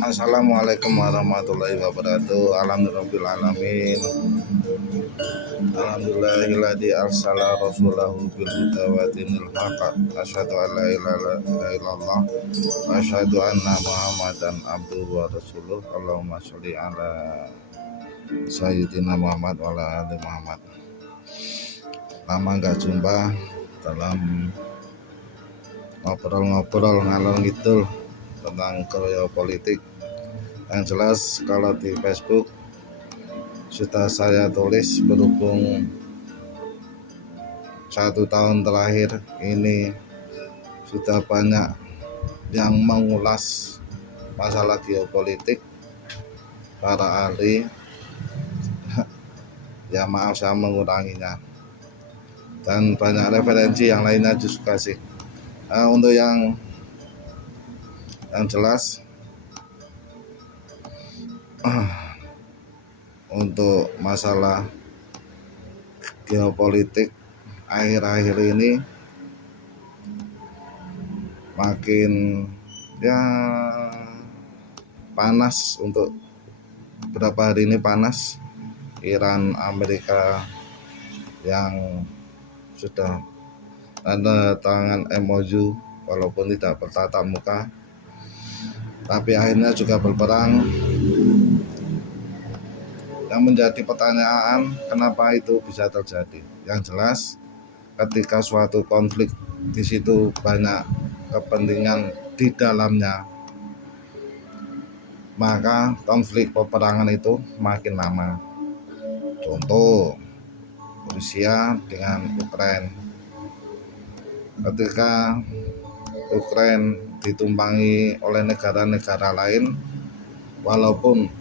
Assalamualaikum warahmatullahi wabarakatuh. Alhamdulillahirabbil alamin. Alhamdulillahilladzi arsala rasulahu bil huda wa dinil haqq. Asyhadu an la ilaha illallah wa asyhadu anna Muhammadan abduhu wa rasuluh. Allahumma sholli ala sayyidina Muhammad wa ala ali Muhammad. Lama nggak jumpa dalam ngobrol-ngobrol ngalor ngidul tentang kroyo politik. Yang jelas kalau di Facebook sudah saya tulis, berhubung 1 tahun terakhir ini sudah banyak yang mengulas masalah geopolitik, para ahli ya maaf saya menguranginya, dan banyak referensi yang lainnya juga sih. Untuk yang jelas untuk masalah geopolitik akhir-akhir ini makin panas. Untuk beberapa hari ini panas. Iran, Amerika yang sudah tanda tangan MOU walaupun tidak bertatap muka, tapi akhirnya juga berperang. Yang menjadi pertanyaan, kenapa itu bisa terjadi? Yang jelas, ketika suatu konflik di situ banyak kepentingan di dalamnya, maka konflik peperangan itu makin lama. Contoh, Rusia dengan Ukraina. Ketika Ukraina ditumpangi oleh negara-negara lain, walaupun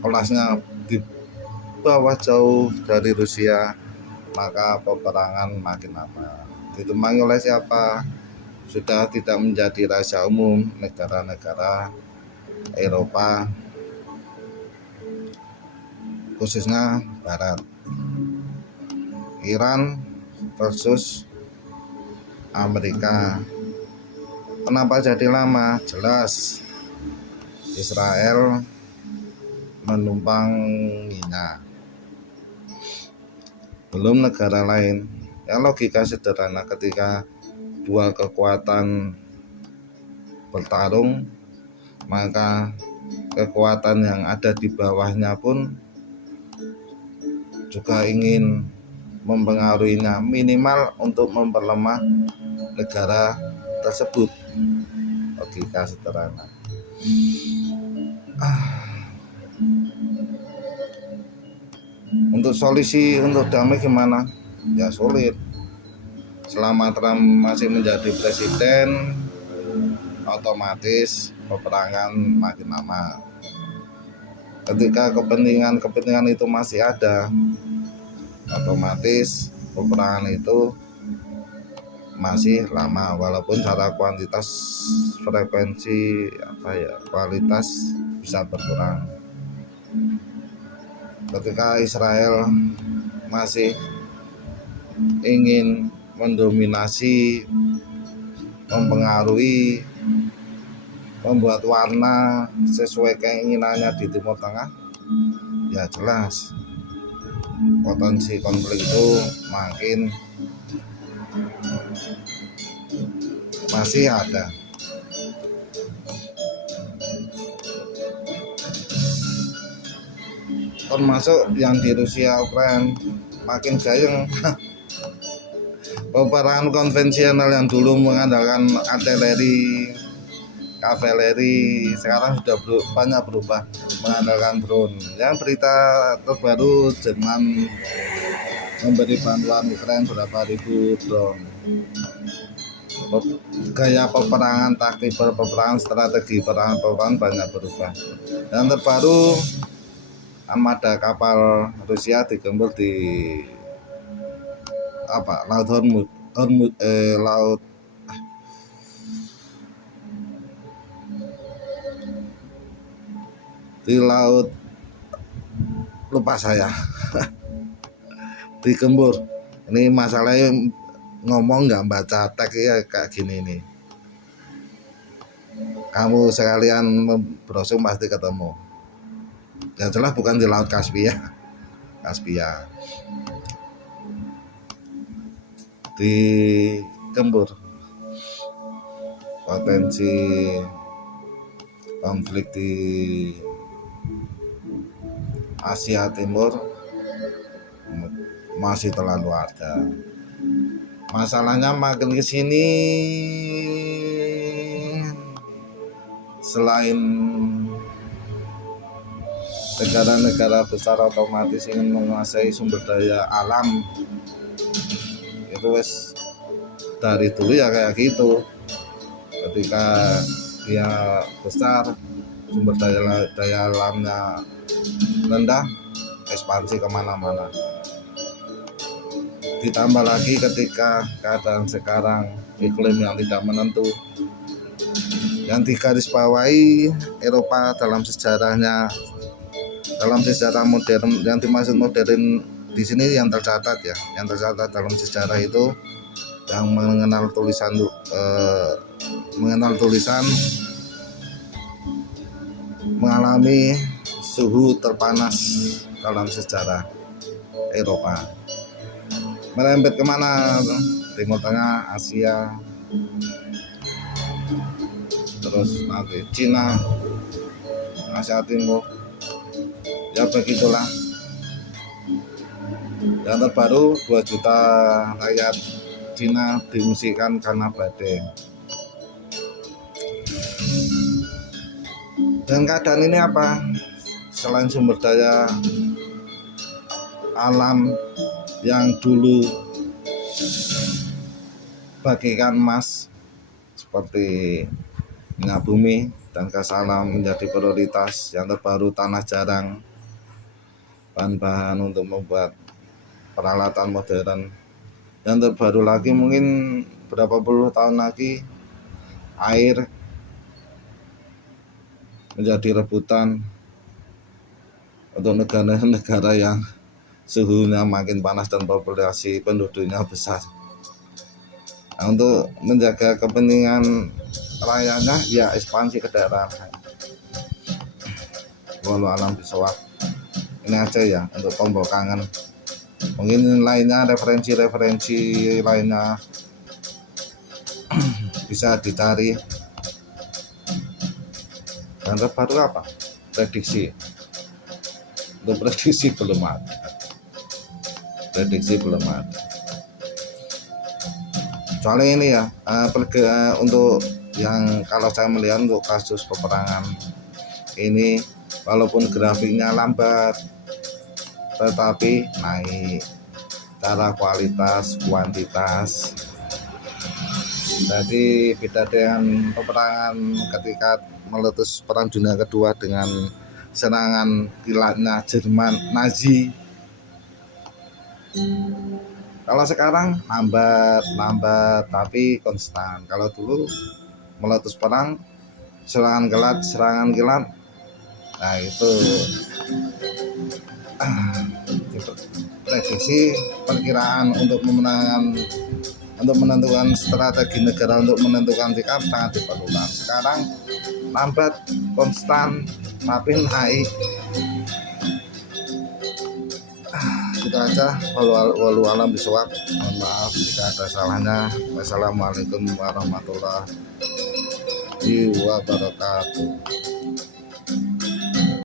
kelasnya di bawah jauh dari Rusia, maka peperangan makin lama. Ditumpangi oleh siapa? Sudah tidak menjadi rahasia umum. Negara-negara Eropa, khususnya Barat. Iran versus Amerika. Kenapa jadi lama? Jelas Israel menumpanginya, belum negara lain. Yang logika sederhana, ketika dua kekuatan bertarung, maka kekuatan yang ada di bawahnya pun juga ingin mempengaruhinya, minimal untuk memperlemah negara tersebut. Logika sederhana. Untuk solusi untuk damai gimana? Ya sulit. Selama Trump masih menjadi presiden, otomatis peperangan makin lama. Ketika kepentingan itu masih ada, otomatis peperangan itu masih lama, walaupun secara kuantitas, frekuensi kualitas bisa berkurang. Ketika Israel masih ingin mendominasi, mempengaruhi, membuat warna sesuai keinginannya di Timur Tengah, ya jelas potensi konflik itu makin masih ada. Termasuk yang di Rusia Ukraina makin gayeng. Peperangan konvensional yang dulu mengandalkan artileri, kavaleri, sekarang sudah banyak berubah mengandalkan drone. Yang berita terbaru, Jerman memberi bantuan Ukraina berapa ribu drone. Gaya peperangan, taktik peperangan, strategi peperangan banyak berubah. Yang terbaru, armada kapal Rusia digempur di Laut Hormuz, laut lupa saya digempur. Ini masalahnya ngomong nggak baca teks ya, kayak gini nih. kamu sekalian browsing pasti ketemu. Yang jelas bukan di Laut Kaspia. Di Gembur. Potensi konflik di Asia Timur masih terlalu ada. Masalahnya makin kesini, selain negara-negara besar otomatis ingin menguasai sumber daya alam, itu wes dari dulu ya kayak gitu. Ketika dia besar, sumber daya alamnya rendah, ekspansi kemana-mana. Ditambah lagi ketika keadaan sekarang iklim yang tidak menentu, yang digarisbawahi Eropa dalam sejarah modern, yang dimaksud modern di sini yang tercatat dalam sejarah itu yang mengenal tulisan mengalami suhu terpanas dalam sejarah Eropa. Merembet kemana? Timur Tengah, Asia, terus nanti Cina, Asia Timur, ya begitulah. Yang terbaru 2 juta rakyat Cina diungsikan karena badai. Dan keadaan ini apa? Selain sumber daya alam yang dulu bagikan emas seperti minyak bumi dan gas alam menjadi prioritas, yang terbaru tanah jarang, bahan-bahan untuk membuat peralatan modern, yang terbaru lagi mungkin berapa puluh tahun lagi air menjadi rebutan untuk negara-negara yang suhunya makin panas dan populasi penduduknya besar. Nah, untuk menjaga kepentingan rakyatnya ya ekspansi ke daerah. Walau alam bisawab. Ini aja ya untuk tombol kangen. Mungkin lainnya referensi lainnya bisa dicari. Dan terbaru apa? Prediksi. Untuk prediksi belum ada. Soalnya ini ya untuk yang kalau saya melihat untuk kasus peperangan ini, walaupun grafiknya lambat tetapi naik secara kualitas kuantitas. Jadi beda dengan peperangan ketika meletus Perang Dunia Kedua dengan serangan kilatnya Jerman Nazi. Kalau sekarang lambat tapi konstan. Kalau dulu meletus perang, serangan kilat, nah itu prediksi perkiraan untuk menentukan strategi negara untuk menentukan sikap sangat diperlukan. Sekarang lambat, konstan, tapi naik. Itu aja. Walau alam bisawab. Mohon maaf jika ada salahnya. Wassalamualaikum warahmatullahi wabarakatuh.